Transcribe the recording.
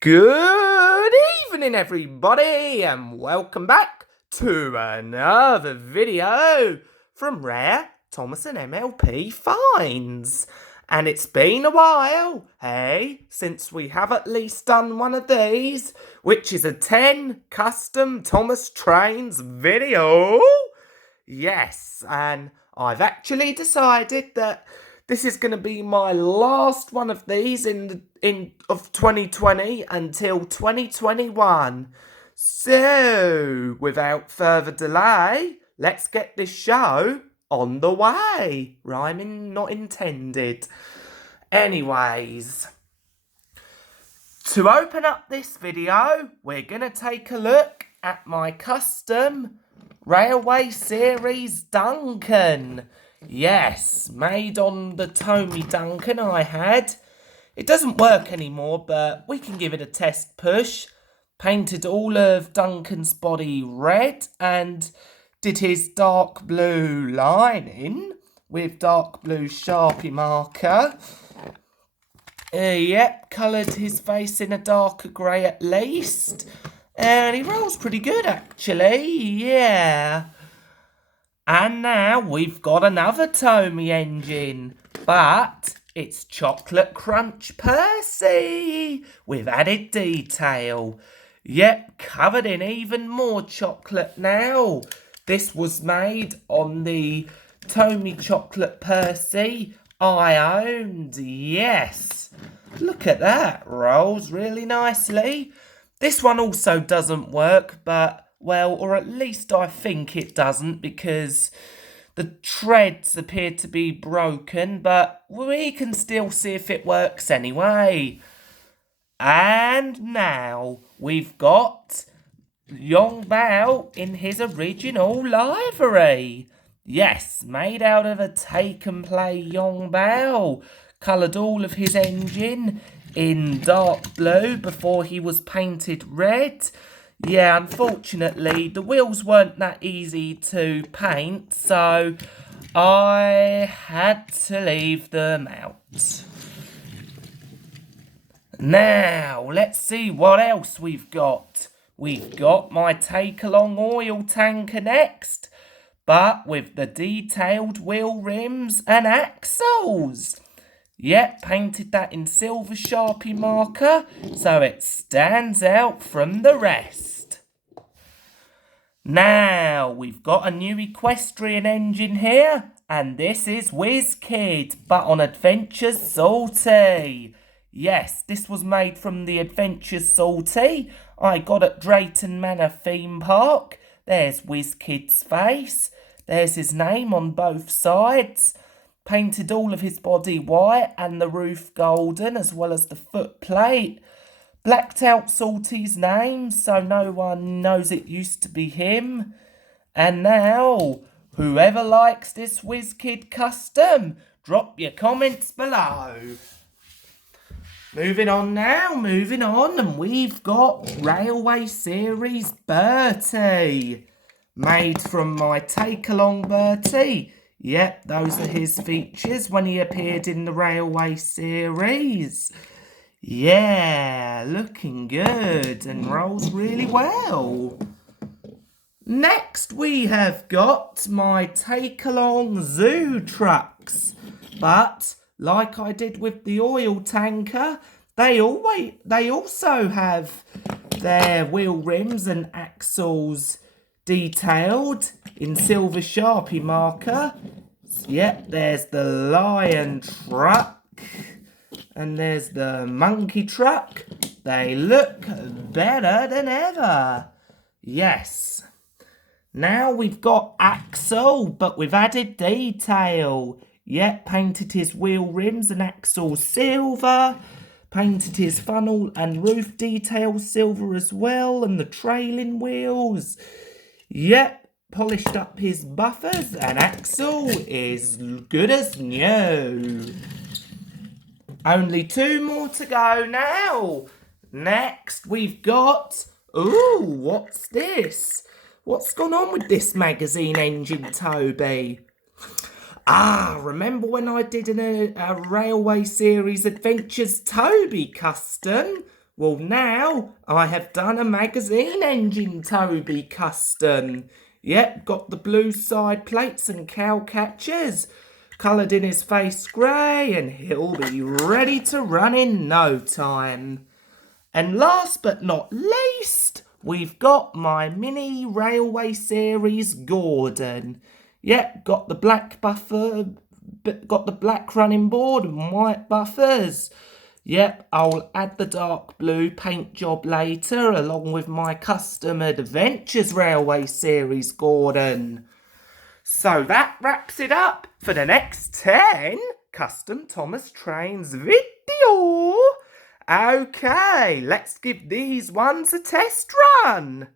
Good evening, everybody, and welcome back to another video from Rare Thomas and MLP Finds. And it's been a while, hey, since we have at least done one of these, which is a 10 custom Thomas Trains video. Yes, and I've actually decided that this is going to be my last one of these of 2020 until 2021. So, without further delay, let's get this show on the way. Rhyming not intended. Anyways, to open up this video, we're going to take a look at my custom Railway Series Duncan. Yes, made on the TOMY Duncan I had. It doesn't work anymore, but we can give it a test push. Painted all of Duncan's body red and did his dark blue lining with dark blue Sharpie marker. Yep, coloured his face in a darker grey at least. And he rolls pretty good, actually, yeah. And now we've got another TOMY engine, but it's Chocolate Crunch Percy with added detail. Yep, covered in even more chocolate now. This was made on the TOMY Chocolate Percy I owned, yes. Look at that, rolls really nicely. This one also doesn't work, but, well, or at least I think it doesn't because the treads appear to be broken, but we can still see if it works anyway. And now we've got Yong Bao in his original livery. Yes, made out of a take-and-play Yong Bao. Coloured all of his engine in dark blue before he was painted red. Yeah, unfortunately, the wheels weren't that easy to paint, so I had to leave them out. Now, let's see what else we've got. We've got my take-along oil tanker next, but with the detailed wheel rims and axles. Yep, painted that in silver Sharpie marker, so it stands out from the rest. Now, we've got a new equestrian engine here, and this is Wizkid, but on Adventures Salty. Yes, this was made from the Adventures Salty I got at Drayton Manor Theme Park. There's Wizkid's face, there's his name on both sides. Painted all of his body white and the roof golden, as well as the footplate. Blacked out Salty's name, so no one knows it used to be him. And now, whoever likes this Wizkid custom, drop your comments below. Moving on, and we've got Railway Series Bertie. Made from my take-along Bertie. Yep, those are his features when he appeared in the Railway Series. Yeah, looking good and rolls really well. Next we have got my take-along zoo trucks. But, like I did with the oil tanker, they also have their wheel rims and axles detailed in silver Sharpie marker. Yep, there's the lion truck and there's the monkey truck. They look better than ever. Yes. Now we've got Axel, but with added detail. Yep, painted his wheel rims and axles silver. Painted his funnel and roof details silver as well, and the trailing wheels. Yep, polished up his buffers, and Axel is good as new. Only 2 more to go now. Next, we've got... Ooh, what's this? What's gone on with this magazine engine, Toby? Remember when I did a Railway Series Adventures Toby custom? Well, now I have done a magazine engine, Toby, custom. Yep, got the blue side plates and cow catchers. Coloured in his face grey, and he'll be ready to run in no time. And last but not least, we've got my mini railway series Gordon. Yep, got the black running board and white buffers. Yep, I'll add the dark blue paint job later along with my custom Adventures Railway series Gordon. So that wraps it up for the next 10 Custom Thomas Trains video. Okay, let's give these ones a test run.